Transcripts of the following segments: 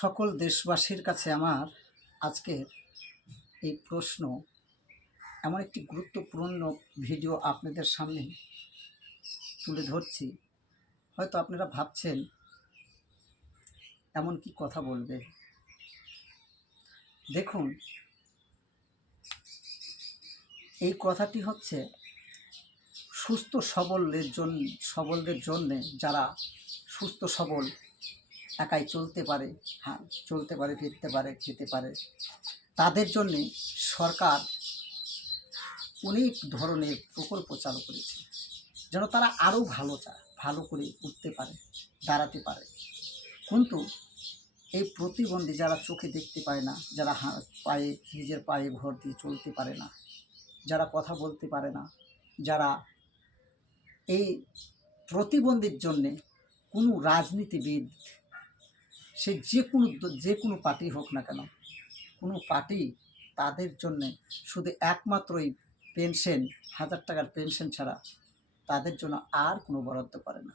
সকল দেশবাসীর কাছে আমার আজকের এই প্রশ্ন, এমন একটি গুরুত্বপূর্ণ ভিডিও আপনাদের সামনে তুলে ধরছি। হয়তো আপনারা ভাবছেন এমন কি কথা বলবে। দেখুন, এই কথাটি হচ্ছে সুস্থ সবলদের জন্যে, যারা সুস্থ সবল একাই চলতে পারে, চলতে পারে, ফিরতে পারে, খেতে পারে, তাদের জন্যে সরকার অনেক ধরনের প্রকল্প চালু করেছে, যেন তারা আরও ভালো করে উঠতে পারে, দাঁড়াতে পারে। কিন্তু এই প্রতিবন্ধী যারা চোখে দেখতে পায় না, যারা নিজের পায়ে ভর দিয়ে চলতে পারে না, যারা কথা বলতে পারে না, যারা এই প্রতিবন্ধীর জন্যে কোনো রাজনীতিবিদ, সে যে কোনো পার্টি হোক না কেন, কোনো পার্টি তাদের জন্যে শুধু একমাত্রই পেনশন, 1000 টাকার পেনশন ছাড়া তাদের জন্য আর কোনো বরাদ্দ করে না।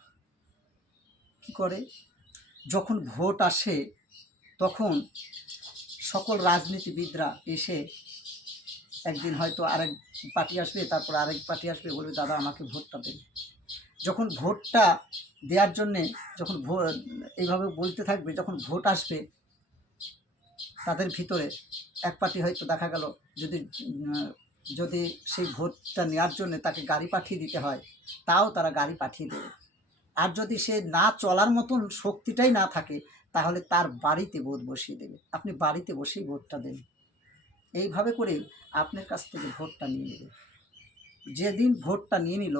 কি করে? যখন ভোট আসে তখন সকল রাজনীতিবিদরা এসে, একদিন হয়তো আরেক পার্টি আসবে, তারপর আরেক পার্টি আসবে, বলবে দাদা আমাকে ভোটটা দেন। যখন ভোটটা দেওয়ার জন্যে, যখন এইভাবে বলতে থাকবে, যখন ভোট আসবে তাদের ভিতরে এক পার্টি হয়তো দেখা গেল যদি সেই ভোটটা নেওয়ার জন্য তাকে গাড়ি পাঠিয়ে দিতে হয়, তাও তারা গাড়ি পাঠিয়ে দেবে। আর যদি সে না চলার মতন শক্তিটাই না থাকে, তাহলে তার বাড়িতে ভোট বসিয়ে দেবে। আপনি বাড়িতে বসেই ভোটটা দেন। এইভাবে করে আপনার কাছ থেকে ভোটটা নিয়ে নেবে। যেদিন ভোটটা নিয়ে নিল,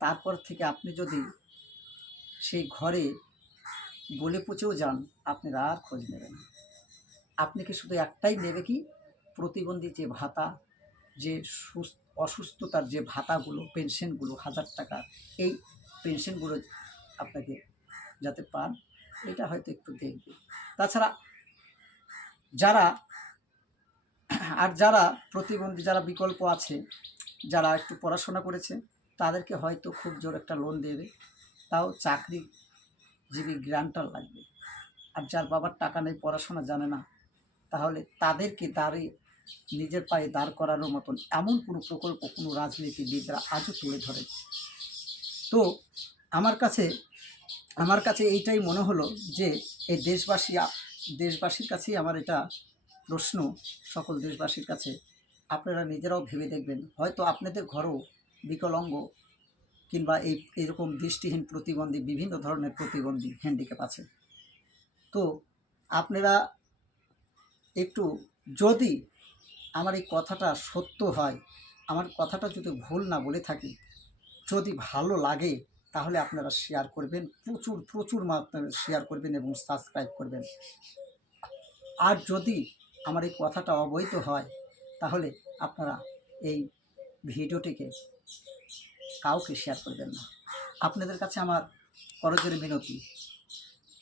তারপর থেকে আপনি যদি সেই ঘরে গলে পচেও যান, আপনারা আর খোঁজ নেবেন না। আপনাকে শুধু একটাই নেবে, কি? প্রতিবন্ধী যে ভাতা, যে অসুস্থতার যে ভাতাগুলো, পেনশনগুলো, 1000 টাকা, এই পেনশনগুলো আপনাকে যাতে পান, এটা হয়তো একটু দেখবে। তাছাড়া যারা প্রতিবন্ধী, যারা বিকল্প আছে, যারা একটু পড়াশোনা করেছে, তাদেরকে হয়তো খুব জোর একটা লোন দেবে, তাও চাকরিজীবী গ্রান্টার লাগবে। আর যার বাবার টাকা নেই, পড়াশোনা জানে না, তাহলে তাদেরকে নিজের পায়ে দাঁড় করানোর মতন এমন কোনো প্রকল্প কোনো রাজনীতিবিদরা আজও তুলে ধরে। তো আমার কাছে এইটাই মনে হলো যে এই দেশবাসীর কাছেই আমার এটা প্রশ্ন, সকল দেশবাসীর কাছে। আপনারা নিজেরাও ভেবে দেখবেন, হয়তো আপনাদের ঘরেও বিকলাঙ্গ কিংবা এইরকম দৃষ্টিহীন প্রতিবন্ধী, বিভিন্ন ধরনের প্রতিবন্ধী, হ্যান্ডিক্যাপ আছে। তো আপনারা একটু, যদি আমার এই কথাটা সত্য হয়, আমার কথাটা যদি ভুল না বলে থাকি, যদি ভালো লাগে, তাহলে আপনারা শেয়ার করবেন, প্রচুর মাত্রায় শেয়ার করবেন এবং সাবস্ক্রাইব করবেন। আর যদি আমার এই কথাটা অবৈধ হয়, তাহলে আপনারা এই ভিডিওটিকে কাউকে শেয়ার করবেন না। আপনাদের কাছে আমার করজোরে বিনতি,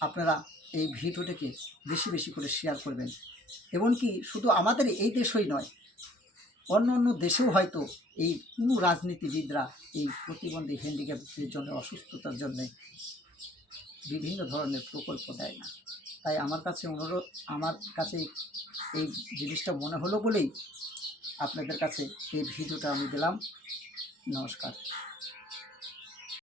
আপনারা এই ভিডিওটিকে বেশি বেশি করে শেয়ার করবেন। এমনকি শুধু আমাদের এই দেশই নয়, অন্য দেশেও হয়তো এই কোনো রাজনীতিবিদরা এই প্রতিবন্ধী, হ্যান্ডিক্যাপের জন্য, অসুস্থতার জন্য বিভিন্ন ধরনের প্রকল্প দেয় না। তাই আমার কাছে এই জিনিসটা মনে হলো বলেই আপনাদের কাছে এই ভিডিওটা আমি দিলাম। নমস্কার।